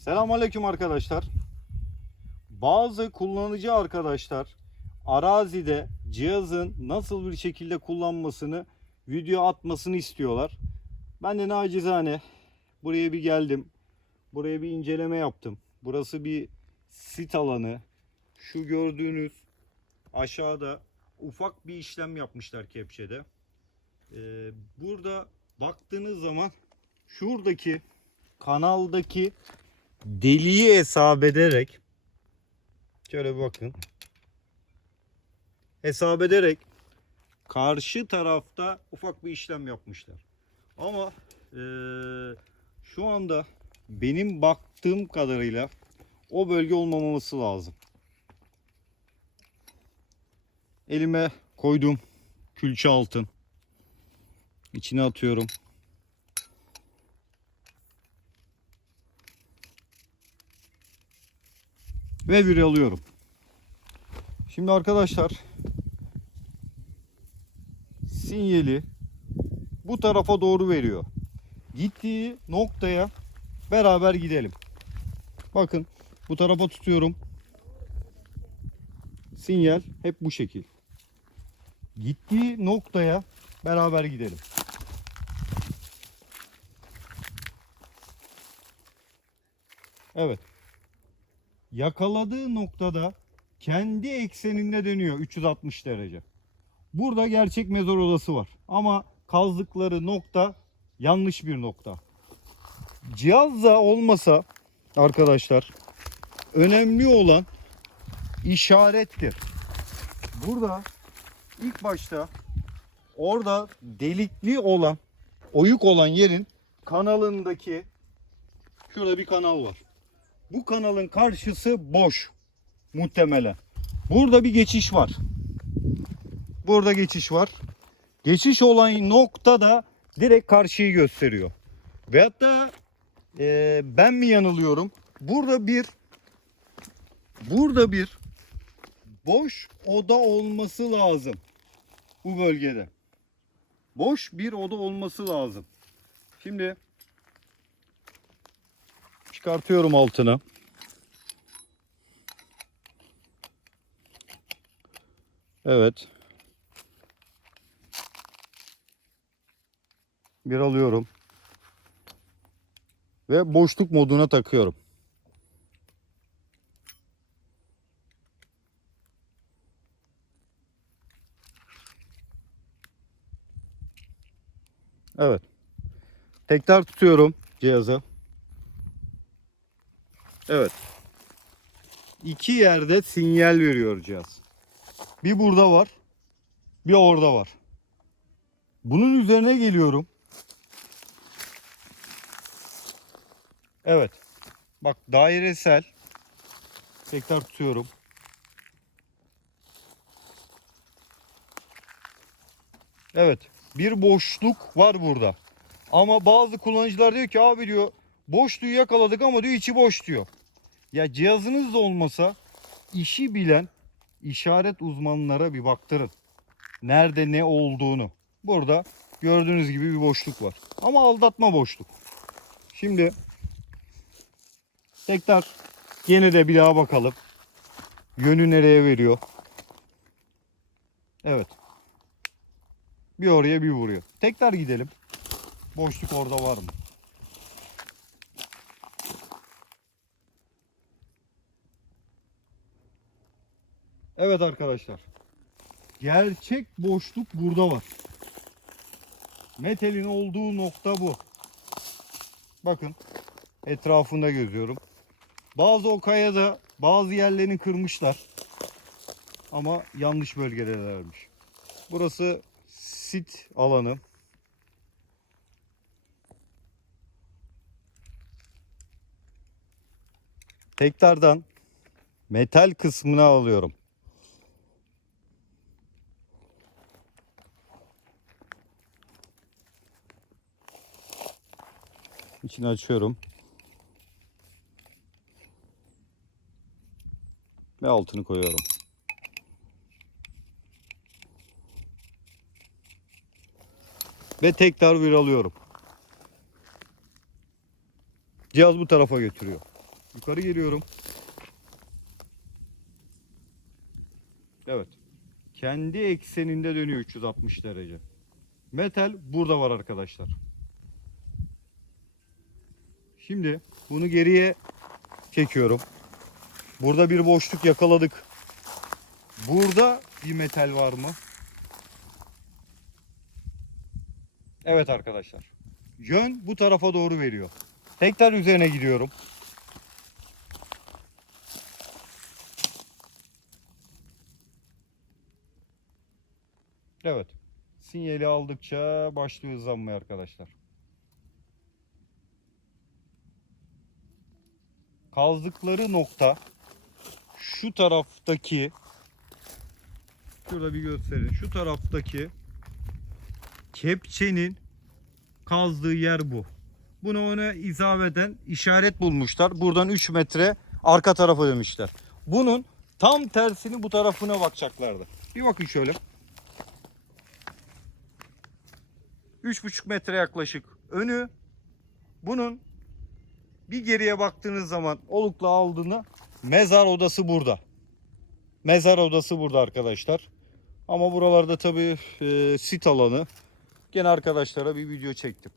Selamünaleyküm arkadaşlar. Bazı kullanıcı arkadaşlar arazide cihazın nasıl bir şekilde kullanmasını video atmasını istiyorlar. Ben de nacizane buraya bir geldim. Buraya bir inceleme yaptım. Burası bir sit alanı. Şu gördüğünüz aşağıda ufak bir işlem yapmışlar kepçede. Ee, burada baktığınız zaman şuradaki kanaldaki deliği hesap ederek şöyle bakın hesap ederek karşı tarafta ufak bir işlem yapmışlar. Ama eee, şu anda benim baktığım kadarıyla o bölge olmaması lazım. Elime koydum külçe altın. İçine atıyorum. Ve bir alıyorum. Şimdi arkadaşlar sinyali bu tarafa doğru veriyor. Gittiği noktaya beraber gidelim. Bakın bu tarafa tutuyorum. Sinyal hep bu şekil. Gittiği noktaya beraber gidelim. Evet yakaladığı noktada kendi ekseninde dönüyor 360 derece. Burada gerçek mezar odası var. Ama kazdıkları nokta yanlış bir nokta. Cihazla olmasa arkadaşlar önemli olan işarettir. Burada ilk başta orada delikli olan oyuk olan yerin kanalındaki şurada bir kanal var. Bu kanalın karşısı boş. Muhtemelen. Burada bir geçiş var. Burada geçiş var. Geçiş olan nokta da direkt karşıyı gösteriyor. Veyahut da e, ben mi yanılıyorum? Burada bir burada bir boş oda olması lazım. Bu bölgede. Boş bir oda olması lazım. Şimdi Çıkartıyorum altını. Evet. Bir alıyorum. Ve boşluk moduna takıyorum. Evet. Tekrar tutuyorum cihazı. Evet. İki yerde sinyal veriyor cihaz. Bir burada var. Bir orada var. Bunun üzerine geliyorum. Evet. Bak dairesel. Tekrar tutuyorum. Evet. Bir boşluk var burada. Ama bazı kullanıcılar diyor ki abi diyor boşluğu yakaladık ama diyor içi boş diyor. Ya cihazınız da olmasa işi bilen işaret uzmanlara bir baktırın. Nerede ne olduğunu. Burada gördüğünüz gibi bir boşluk var. Ama aldatma boşluk. Şimdi tekrar yine de bir daha bakalım. Yönü nereye veriyor? Evet. Bir oraya bir vuruyor. Tekrar gidelim. Boşluk orada var mı? Evet arkadaşlar. Gerçek boşluk burada var. Metalin olduğu nokta bu. Bakın etrafında gözüyorum. Bazı o kayada bazı yerlerini kırmışlar. Ama yanlış bölgedelermiş. Burası sit alanı. Tekrardan metal kısmını alıyorum. İçini açıyorum. Ve altını koyuyorum. Ve tekrar bir alıyorum. Cihaz bu tarafa götürüyor. Yukarı geliyorum. Evet. Kendi ekseninde dönüyor 360 derece. Metal burada var arkadaşlar. Şimdi bunu geriye çekiyorum. Burada bir boşluk yakaladık. Burada bir metal var mı? Evet arkadaşlar. Yön bu tarafa doğru veriyor. Tekrar üzerine gidiyorum. Evet. Sinyali aldıkça başlıyor hızlanmaya arkadaşlar. Kazdıkları nokta şu taraftaki şurada bir gösterin. Şu taraftaki kepçenin kazdığı yer bu. Bunu ona izah eden işaret bulmuşlar. Buradan 3 metre arka tarafa demişler. Bunun tam tersini bu tarafına bakacaklardı. Bir bakın şöyle. 3,5 metre yaklaşık önü. Bunun bir geriye baktığınız zaman olukla aldığını mezar odası burada. Mezar odası burada arkadaşlar. Ama buralarda tabii e, sit alanı. Gene arkadaşlara bir video çektim.